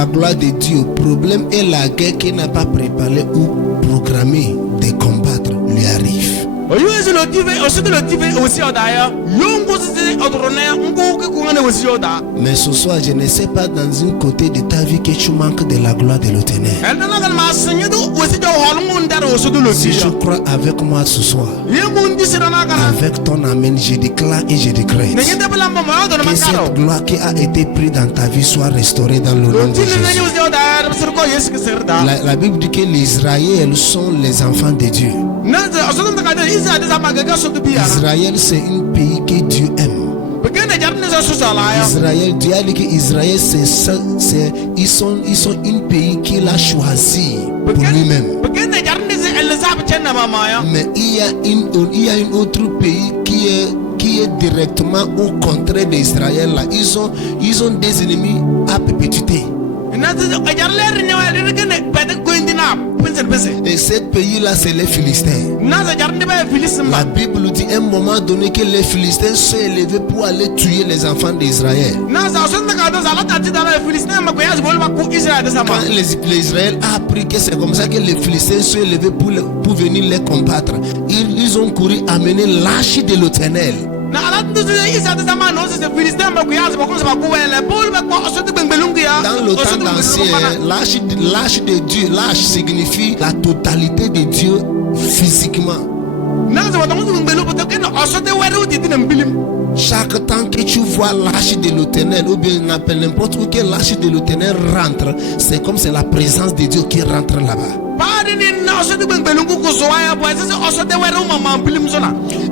la gloire de Dieu. Problème est la guerre qui n'a pas préparé ou programmé de combattre lui arrive. Mais ce soir, je ne sais pas dans un côté de ta vie que tu manques de la gloire de l'Éternel. Si tu crois avec moi ce soir, avec ton amen, je déclare et je décrète que cette gloire qui a été prise dans ta vie soit restaurée dans le nom de Jésus. La Bible dit que les Israéliens sont les enfants de Dieu. Israël, c'est un pays que Dieu aime. Israël, Dieu a dit que Israël, ils sont un pays qu'il a choisi pour lui-même. Mais il y a un autre pays qui est directement au contraire d'Israël. Ils ont des ennemis à perpétuité. Et ce pays-là, c'est les Philistins. La Bible dit à un moment donné que les Philistins sont élevés pour aller tuer les enfants d'Israël. Quand l'Israël a appris que c'est comme ça que les Philistins sont élevés pour venir les combattre, ils ont couru amener l'arche de l'Éternel. Dans le temps ancien, l'arche de Dieu, l'arche signifie la totalité de Dieu physiquement. Chaque temps que tu vois l'arche de l'Éternel, ou bien on appelle n'importe où que l'arche de l'Éternel rentre, c'est comme c'est la présence de Dieu qui rentre là-bas.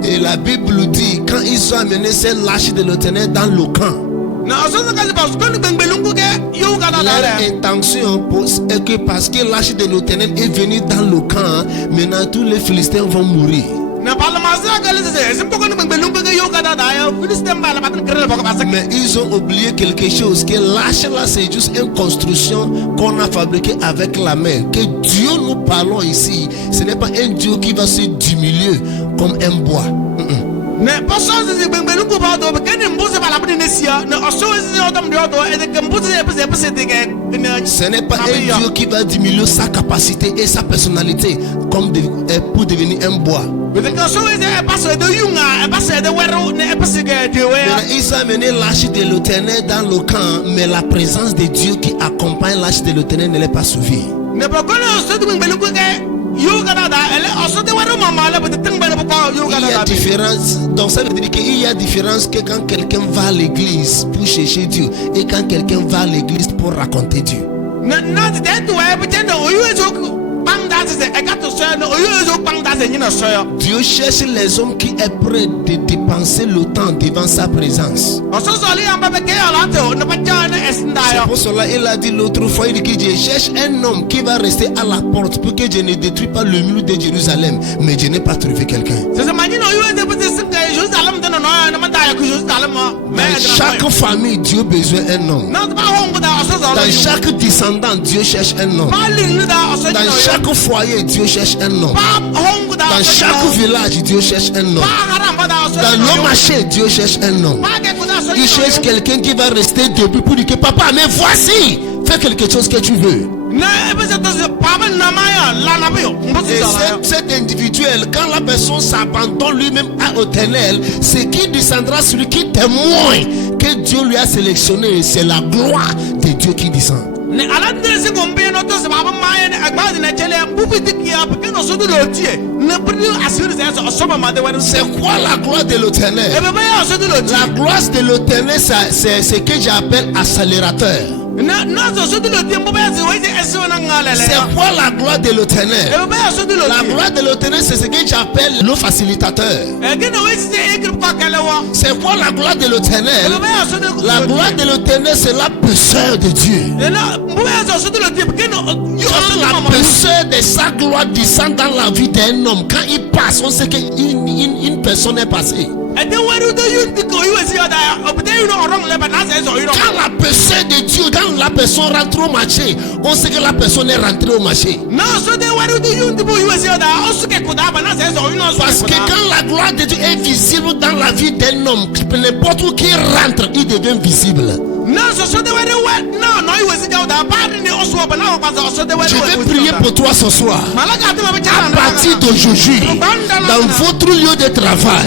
Et la Bible dit, quand ils ont amené cette l'arche de l'Éternel dans le camp, leur intention est que parce que l'arche de l'Éternel est venue dans le camp, maintenant tous les Philistins vont mourir. Mais ils ont oublié quelque chose, que l'arche là c'est juste une construction qu'on a fabriquée avec la main. Que Dieu nous parlons ici, ce n'est pas un Dieu qui va se diminuer comme un bois. Ce n'est pas un Dieu qui va diminuer sa capacité et sa personnalité comme pour devenir un bois. Ils ont amené l'arche de l'Éternel dans le camp, mais la présence de Dieu qui accompagne l'arche de l'Éternel ne l'est pas suivie. Il y a différence. Donc ça veut dire qu'il y a différence que quand quelqu'un va à l'église pour chercher Dieu et quand quelqu'un va à l'église pour raconter Dieu. Dieu cherche les hommes qui est prêt de dépenser le temps devant sa présence. C'est pour cela il a dit l'autre fois, il dit que je cherche un homme qui va rester à la porte pour que je ne détruise pas le mur de Jérusalem. Mais je n'ai pas trouvé quelqu'un. Dans chaque famille, Dieu a besoin d'un homme. Dans chaque descendant, Dieu cherche un homme. Dans chaque foyer, Dieu cherche un homme. Dans chaque village, Dieu cherche un homme. Dans nos marchés, Dieu cherche un homme. Il cherche quelqu'un qui va rester debout pour dire que papa, mais voici, fais quelque chose que tu veux. Et cet individuel, quand la personne s'abandonne lui-même à l'Éternel, c'est qui descendra celui qui témoigne que Dieu lui a sélectionné. C'est la gloire de Dieu qui descend. C'est quoi la gloire de l'Éternel? La gloire de l'Éternel, c'est que j'appelle accélérateur. C'est quoi la gloire de l'Éternel? La gloire de l'Éternel, c'est ce que j'appelle le facilitateur. C'est quoi la gloire de l'Éternel? La gloire de l'Éternel, c'est la pêcheur de Dieu. Quand la pêcheur de sa gloire descend dans la vie d'un homme, quand il passe, on sait qu'une personne est passée. Quand la personne de Dieu, quand la personne rentre au marché, on sait que la personne est rentrée au marché. Parce que quand la gloire de Dieu est visible dans la vie d'un homme, n'importe où qui rentre, il devient visible. Je vais prier pour toi ce soir. À partir d'aujourd'hui, dans votre lieu de travail,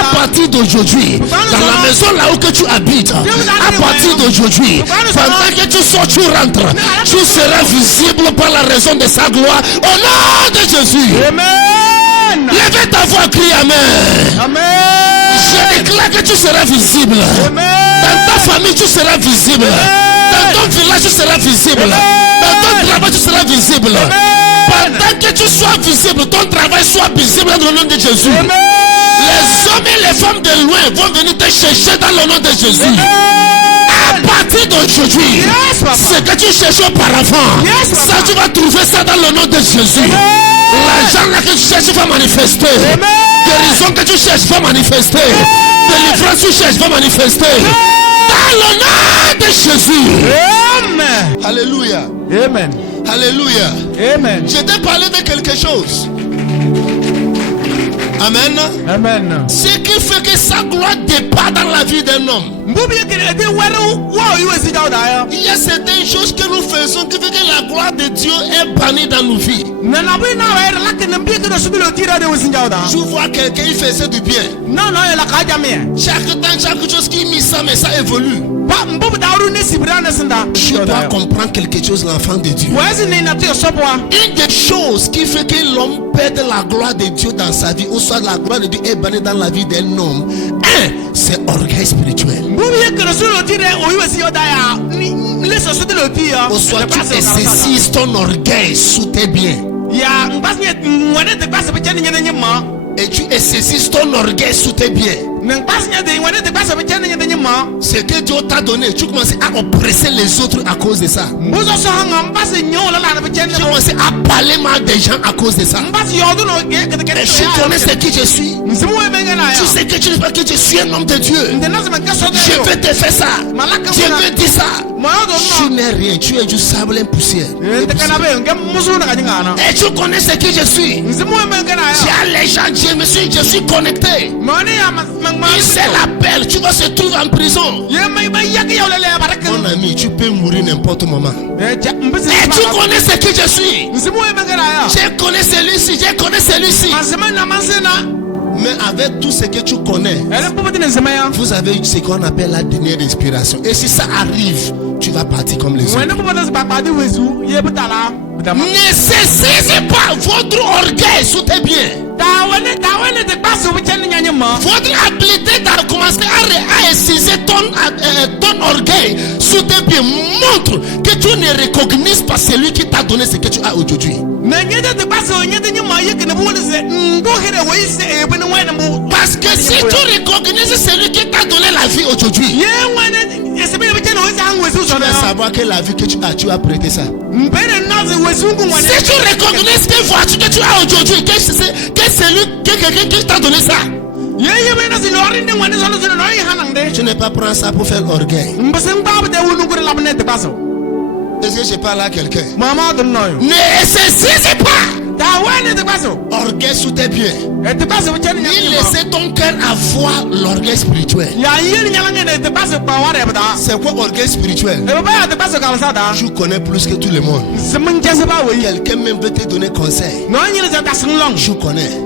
à partir d'aujourd'hui, dans la maison là où que tu habites, à partir d'aujourd'hui, pendant que tu sors, tu rentres, tu seras visible par la raison de sa gloire. Au nom de Jésus. Amen. Levez ta voix, crie Amen. Amen. Je déclare que tu seras visible. Amen. Dans ta famille, tu seras visible. Dans ton village, tu seras visible. Dans ton travail, tu seras visible. Pendant que tu sois visible, ton travail soit visible dans le nom de Jésus. Amen. Les hommes et les femmes de loin vont venir te chercher dans le nom de Jésus. À partir d'aujourd'hui, ce que tu cherchais auparavant, ça tu vas trouver ça dans le nom de Jésus. L'argent là que tu cherches va manifester. Guérison que tu cherches va manifester. Délivrance que tu cherches va manifester. Dans le nom de Jésus. Amen. Alléluia. Amen. Alléluia. Amen. Je t'ai parlé de quelque chose. Amen. Amen. Ce qui fait que sa gloire dépasse dans la vie d'un homme. Il y a certaines choses que nous faisons qui fait que la gloire de Dieu est bannie dans nos vies. Tu vois quelqu'un, il faisait du bien. Chaque temps, chaque chose qui met ça, mais ça évolue. Tu dois comprendre quelque chose, l'enfant de Dieu. Une des choses qui fait que l'homme perd la gloire de Dieu dans sa vie, ou soit la gloire de Dieu est bannie dans la vie d'un homme, c'est orgueil spirituel. Ou soit tu exercices ton orgueil sous tes biens. Et tu exercices ton orgueil sous tes biens. Ce que Dieu t'a donné, tu commences à oppresser les autres à cause de ça. Tu commences à parler mal des gens à cause de ça. Et tu connais ce que je suis. Tu sais que tu ne sais pas que je suis un homme de Dieu. Je vais te faire ça. Je vais dire ça. Tu n'es rien, tu es du sable et poussière. Et tu connais ce que je suis. J'ai les gens, je suis connecté. Il c'est l'appel, tu vas se trouver en prison. Mon ami, tu peux mourir n'importe moment. Et tu connais ce que je suis. Je connais celui-ci, je connais celui-ci. Mais avec tout ce que tu connais, vous avez ce qu'on appelle la dernière inspiration. Et si ça arrive, tu vas partir comme les autres. Ne cessez pas votre orgueil sous tes biens. Votre habilité de commencer à exercer ton orgueil sous tes pieds montre que tu ne recognises pas celui qui t'a donné ce que tu as aujourd'hui. Parce que si tu recognises celui qui t'a donné la vie aujourd'hui, tu vas savoir que la vie que tu as prêté ça. Si tu recognises que voiture que tu as aujourd'hui, que c'est quelqu'un qui t'a donné ça, tu n'es pas prendre ça pour faire l'orgueil. Est-ce que je parle à quelqu'un? Ne exercez pas orgueil sous tes pieds. Il laisse ton cœur avoir l'orgueil spirituel. C'est quoi orgueil spirituel? Tu connais plus que tout le monde. Quelqu'un même veut te donner conseil. Je connais.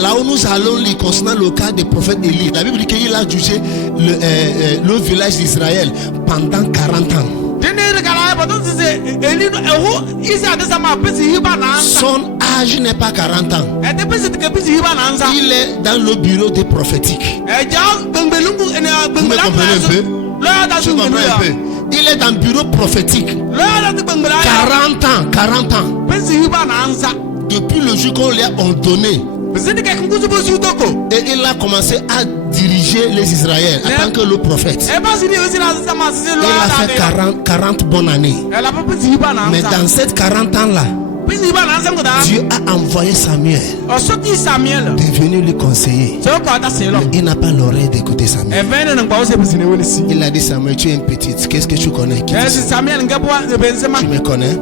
Là où nous allons lire concernant le cas des prophètes Élie, la Bible dit qu'il a jugé le village d'Israël pendant 40 ans. Son âge n'est pas 40 ans. Il est dans le bureau des prophétiques. Vous me comprenez un peu? Tu comprends un peu? Il est dans le bureau prophétique. 40 ans. Depuis le jour qu'on lui a ordonné. Et il a commencé à diriger les Israéliens en tant que le prophète. Il a fait 40 bonnes années. Mais dans ces 40 ans-là, Dieu a envoyé Samuel de venir lui conseiller. Mais il n'a pas l'oreille d'écouter Samuel. Il a dit: Samuel, tu es une petite. Qu'est-ce que tu connais? Tu me connais?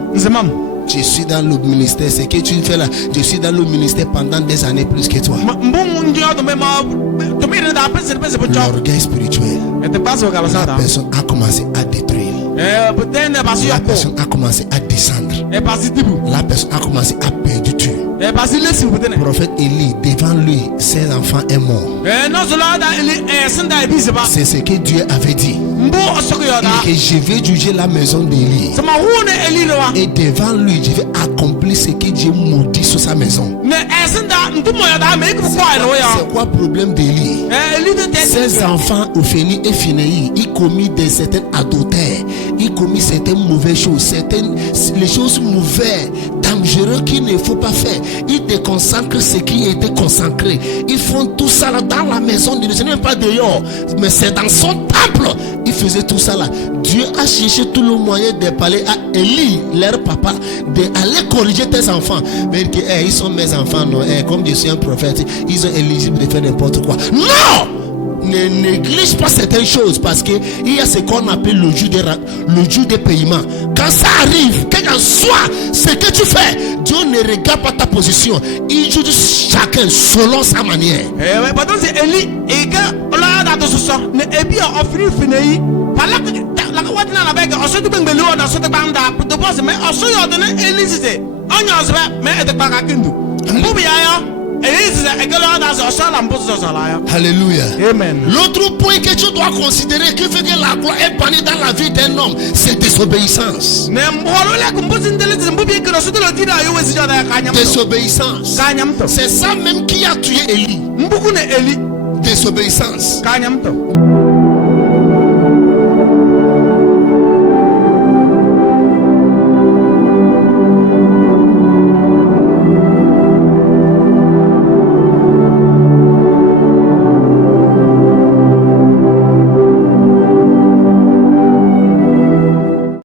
je suis dans le ministère. Ce que tu fais là, je suis dans le ministère pendant des années plus que toi. L'orgueil spirituel. La personne a commencé à détruire. La personne a commencé à descendre. La personne a commencé à perdre tout. Le prophète Élie, devant lui, ses enfants est mort. C'est ce que Dieu avait dit. Et que je vais juger la maison d'Élie. Et devant lui, je vais accomplir ce que Dieu maudit sur sa maison. C'est quoi le problème d'Élie? Ses enfants, Ophélie et Phinéi, ils commis certains adultères, ils commis certaines mauvaises choses, les choses mauvaises, dangereuses qu'il ne faut pas faire. Ils déconcentrent ce qui était consacré. Ils font tout ça là dans la maison de Dieu. Ce n'est même pas dehors, mais c'est dans son temple. Ils faisaient tout ça là. Dieu a cherché tout le moyen de parler à Élie, leur papa, d'aller corriger tes enfants. Mais ils sont mes enfants, non? Comme je suis un prophète, ils sont éligibles de faire n'importe quoi. Non! Ne néglige pas certaines choses, parce qu'il y a ce qu'on appelle le jour des paiements. Quand ça arrive, quel que soit ce que tu fais, Dieu ne regarde pas ta position. Il juge chacun selon sa manière. Alléluia. Amen. L'autre point que tu dois considérer qui fait que la gloire est bannie dans la vie d'un homme, c'est désobéissance. Désobéissance. C'est ça même qui a tué Élie. Désobéissance.